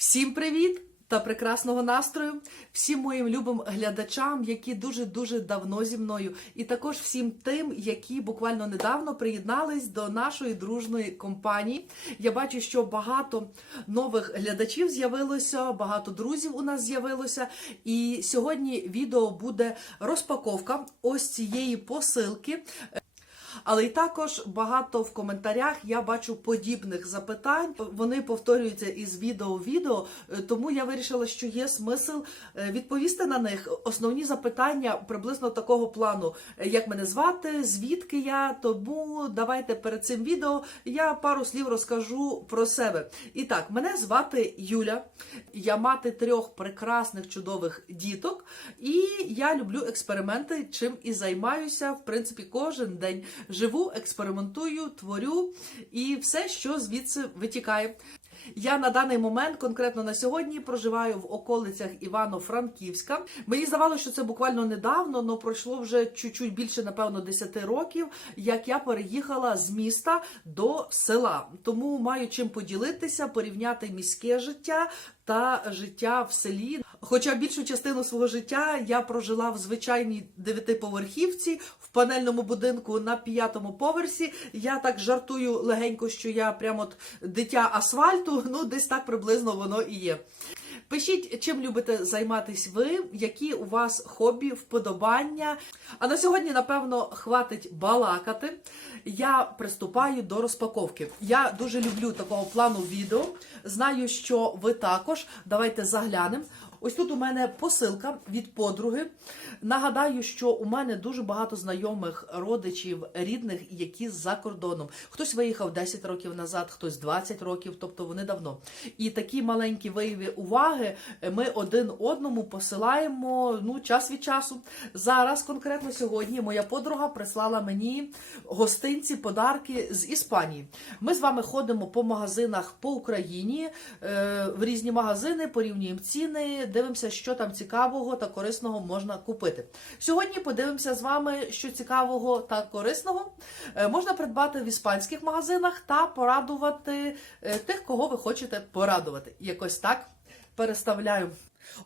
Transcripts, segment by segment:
Всім привіт та прекрасного настрою, всім моїм любим глядачам, які дуже дуже давно зі мною, і також всім тим, які буквально недавно приєднались до нашої дружної компанії. Я бачу, що багато нових глядачів з'явилося, багато друзів у нас з'явилося. І сьогодні відео буде розпаковка ось цієї посилки. Але й також багато в коментарях я бачу подібних запитань. Вони повторюються із відео в відео, е, тому я вирішила, що є смисл е, відповісти на них. Основні запитання приблизно такого плану: Е, як мене звати, звідки я. Тому давайте перед цим відео я пару слів розкажу про себе. І так, мене звати Юля. Я мати трьох прекрасних чудових діток, і я люблю експерименти, чим і займаюся в принципі кожен день. Живу, експериментую, творю і все, що звідси витікає. Я на даний момент, конкретно на сьогодні, проживаю в околицях Івано-Франківська. Мені здавалося, що це буквально недавно, але пройшло вже чуть-чуть більше, напевно, 10 років, як я переїхала з міста до села. Тому маю чим поділитися, порівняти міське життя та життя в селі. Хоча більшу частину свого життя я прожила в звичайній дев'ятиповерхівці в панельному будинку на п'ятому поверсі. Я так жартую легенько, що я прямо от дитя асфальту. Ну, десь так приблизно воно і є. Пишіть, чим любите займатись ви, які у вас хобі, вподобання. А на сьогодні, напевно, хватить балакати. Я приступаю до розпаковки. Я дуже люблю такого плану відео. Знаю, що ви також. Давайте заглянемо. Ось тут у мене посилка від подруги. Нагадаю, що у мене дуже багато знайомих родичів, рідних, які за кордоном. Хтось виїхав 10 років назад, хтось 20 років, тобто вони давно. І такі маленькі вияви уваги ми один одному посилаємо ну, час від часу. Зараз, конкретно сьогодні, моя подруга прислала мені гостинці, подарки з Іспанії. Ми з вами ходимо по магазинах по Україні, е, в різні магазини, порівнюємо ціни, дивимося, що там цікавого та корисного можна купити. Сьогодні подивимося з вами, що цікавого та корисного е, можна придбати в іспанських магазинах та порадувати е, тих, кого ви хочете порадувати. Якось так переставляю.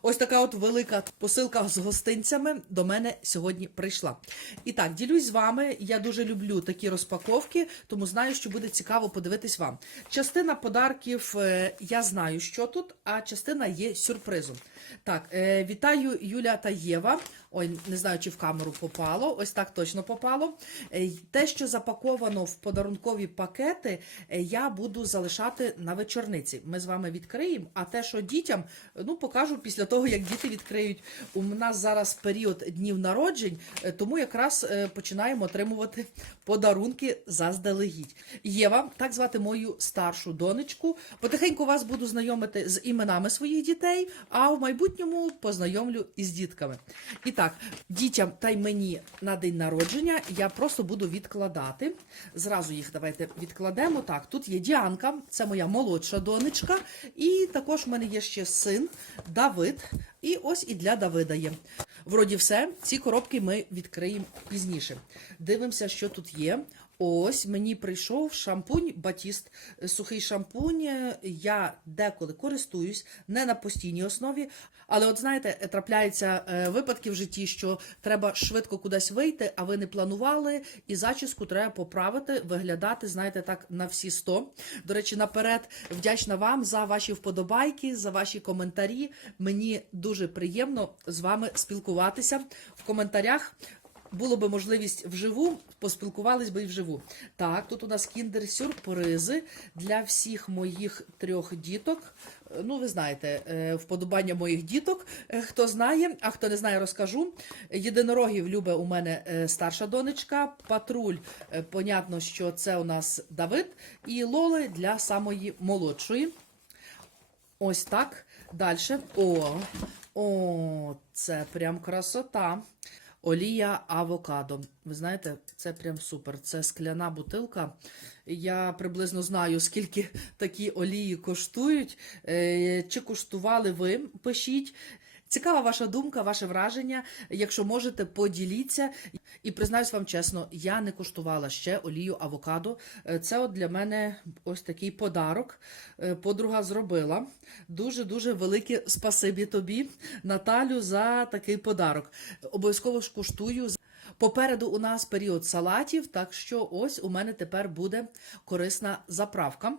Ось така от велика посилка з гостинцями до мене сьогодні прийшла. І так, ділюсь з вами. Я дуже люблю такі розпаковки, тому знаю, що буде цікаво подивитись вам. Частина подарків е, я знаю, що тут, а частина є сюрпризом. Так, е, вітаю Юля та Єва. Ой, не знаю, чи в камеру попало. Ось так точно попало. Е, Те, що запаковано в подарункові пакети, я буду залишати на вечорниці. Ми з вами відкриємо. А те, що дітям, ну покажу після того, як діти відкриють. У нас зараз період днів народжень, е, тому якраз е, починаємо отримувати подарунки заздалегідь. Єва, так звати мою старшу донечку. Потихеньку вас буду знайомити з іменами своїх дітей, а в майбутньому познайомлю із дітками. І так, дітям та й мені на день народження я просто буду відкладати. Зразу їх давайте відкладемо. Так, тут є Діанка, це моя молодша донечка, і також в мене є ще син Давид. І ось і для Давида є. Вроді все, ці коробки ми відкриємо пізніше. Дивимося, що тут є. Ось мені прийшов шампунь Батіст. Сухий шампунь. Я деколи користуюсь не на постійній основі. Але, от знаєте, трапляються е, випадки в житті, що треба швидко кудись вийти, а ви не планували, і зачіску треба поправити, виглядати, знаєте, так на всі 100. До речі, наперед вдячна вам за ваші вподобайки, за ваші коментарі. Мені дуже приємно з вами спілкуватися в коментарях. Було би можливість вживу, поспілкувались би і вживу. Так, тут у нас кіндер-сюрпризи для всіх моїх трьох діток. Е, Ну, ви знаєте, е, вподобання моїх діток. Е, Хто знає, а хто не знає, розкажу. Єдинорогів любить у мене старша донечка, патруль, понятно, що це у нас Давид, і Лоли для самої молодшої. Ось так. Далі. О, о, це прям красота. Олія авокадо. Ви знаєте, це прям супер. Це скляна бутилка. Я приблизно знаю, скільки такі олії коштують. Е, Чи коштували ви? Пишіть. Цікава ваша думка, ваше враження. Якщо можете, поділіться. І признаюсь вам чесно, я не куштувала ще олію авокадо. Е, Це от для мене ось такий подарок. Е, Подруга зробила. Дуже дуже велике спасибі тобі, Наталю, за такий подарок. Обов'язково ж куштую. Попереду у нас період салатів, так що ось у мене тепер буде корисна заправка.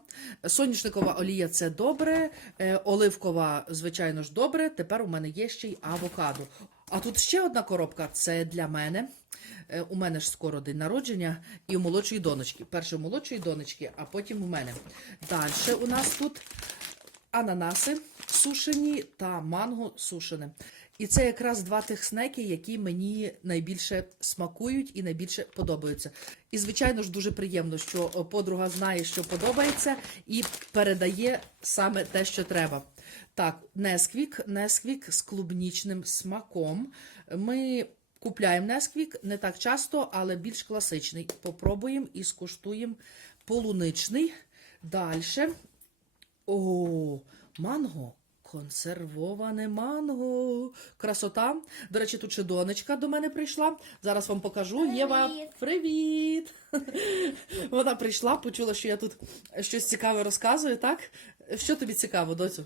Соняшникова олія це добре, е, оливкова, звичайно ж, добре. Тепер у мене є ще й авокадо. А тут ще одна коробка це для мене. Е, У мене ж скоро день народження і у молодшої донечки. Перше у молодшої донечки, а потім у мене. Далі у нас тут ананаси сушені та манго сушене. І це якраз два тих снеки, які мені найбільше смакують і найбільше подобаються. І, звичайно ж, дуже приємно, що подруга знає, що подобається, і передає саме те, що треба. Так, Несквік, Несквік з клубнічним смаком. Ми купляємо Несквік не так часто, але більш класичний. Попробуємо і скуштуємо полуничний. Далі. О, манго. Консервоване манго. Красота. До речі, тут ще донечка до мене прийшла. Зараз вам покажу. Привіт. Єва, привіт! Вона прийшла, почула, що я тут щось цікаве розказую, так? Що тобі цікаво, доцю?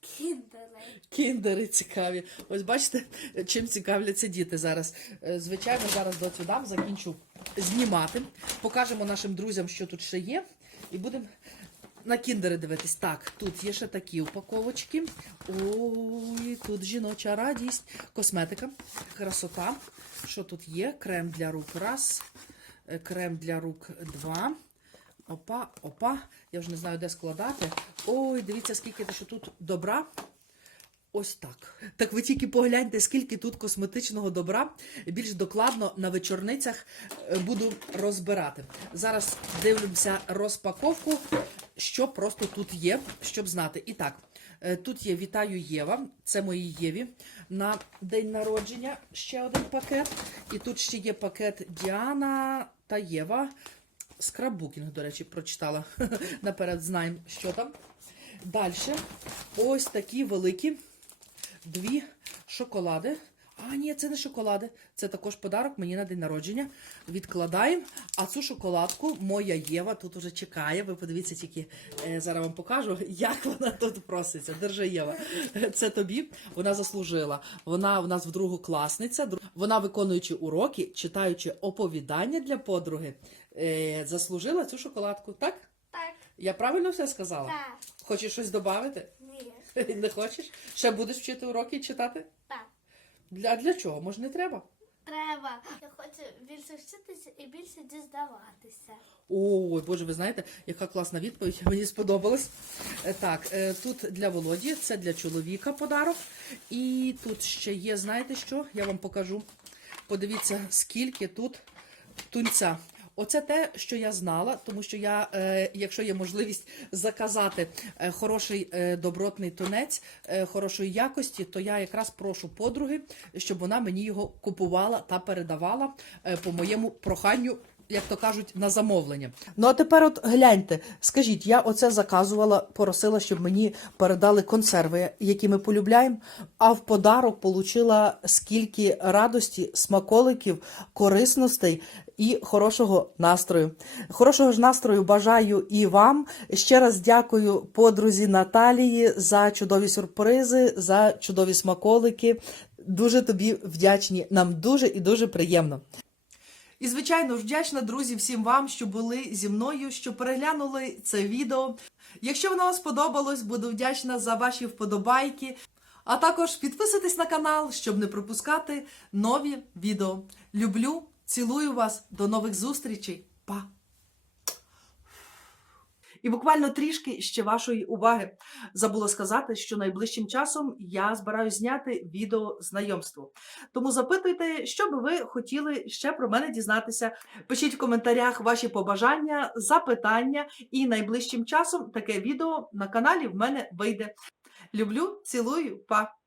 Кіндери. Кіндери цікаві. Ось бачите, чим цікавляться діти зараз. Е, Звичайно, зараз доцю дам, закінчу знімати. Покажемо нашим друзям, що тут ще є. І будемо на кіндери дивитись. Так, тут є ще такі упаковочки. Ой, тут жіноча радість. Косметика, красота. Що тут є? Крем для рук раз, е, крем для рук два. Опа, опа. Я вже не знаю, де складати. Ой, дивіться, скільки що тут добра. Ось так. Так ви тільки погляньте, скільки тут косметичного добра. Більш докладно на вечорницях е, буду розбирати. Зараз дивимося розпаковку, що просто тут є, щоб знати. І так, е, тут є Вітаю Єва, це моїй Єві на день народження. Ще один пакет. І тут ще є пакет Діана та Єва. Скраббукінг, до речі, прочитала. Наперед знаємо, що там. Далі. Ось такі великі дві шоколади. А, ні, це не шоколади. Це також подарок мені на день народження. Відкладаємо. А цю шоколадку моя Єва тут уже чекає. Ви подивіться тільки, е, зараз вам покажу, як вона тут проситься. Держи Єва. Це тобі. Вона заслужила. Вона у нас в другу класниця. Вона, виконуючи уроки, читаючи оповідання для подруги, е, заслужила цю шоколадку. Так? Так. Я правильно все сказала? Так. Хочеш щось додати? Не хочеш? Ще будеш вчити уроки і читати? Так. Для, для чого? Може, не треба? Треба. Я хочу більше вчитися і більше дізнаватися. Ой, Боже, ви знаєте, яка класна відповідь, мені сподобалось. Е, Так, е, тут для Володі, це для чоловіка подарок. І тут ще є, знаєте що? Я вам покажу. Подивіться, скільки тут тунця. Оце те, що я знала, тому що я, е, якщо є можливість заказати е, хороший е, добротний тунець хорошої якості, то я якраз прошу подруги, щоб вона мені його купувала та передавала по моєму проханню. Як то кажуть, на замовлення. Ну а тепер, от гляньте, скажіть, я оце заказувала, просила, щоб мені передали консерви, які ми полюбляємо. А в подарок получила скільки радості, смаколиків, корисностей і хорошого настрою. Хорошого ж настрою бажаю і вам. Ще раз дякую подрузі Наталії за чудові сюрпризи, за чудові смаколики. Дуже тобі вдячні. Нам дуже і дуже приємно. І, звичайно вдячна, друзі, всім вам, що були зі мною, що переглянули це відео. Якщо воно вам сподобалось, буду вдячна за ваші вподобайки. А також підписуйтесь на канал, щоб не пропускати нові відео. Люблю, цілую вас, до нових зустрічей. Па! І буквально трішки ще вашої уваги. Забула сказати, що найближчим часом я збираюсь зняти відео знайомство. Тому запитуйте, що би ви хотіли ще про мене дізнатися. Пишіть в коментарях ваші побажання, запитання, і найближчим часом таке відео на каналі в мене вийде. Люблю, цілую, па!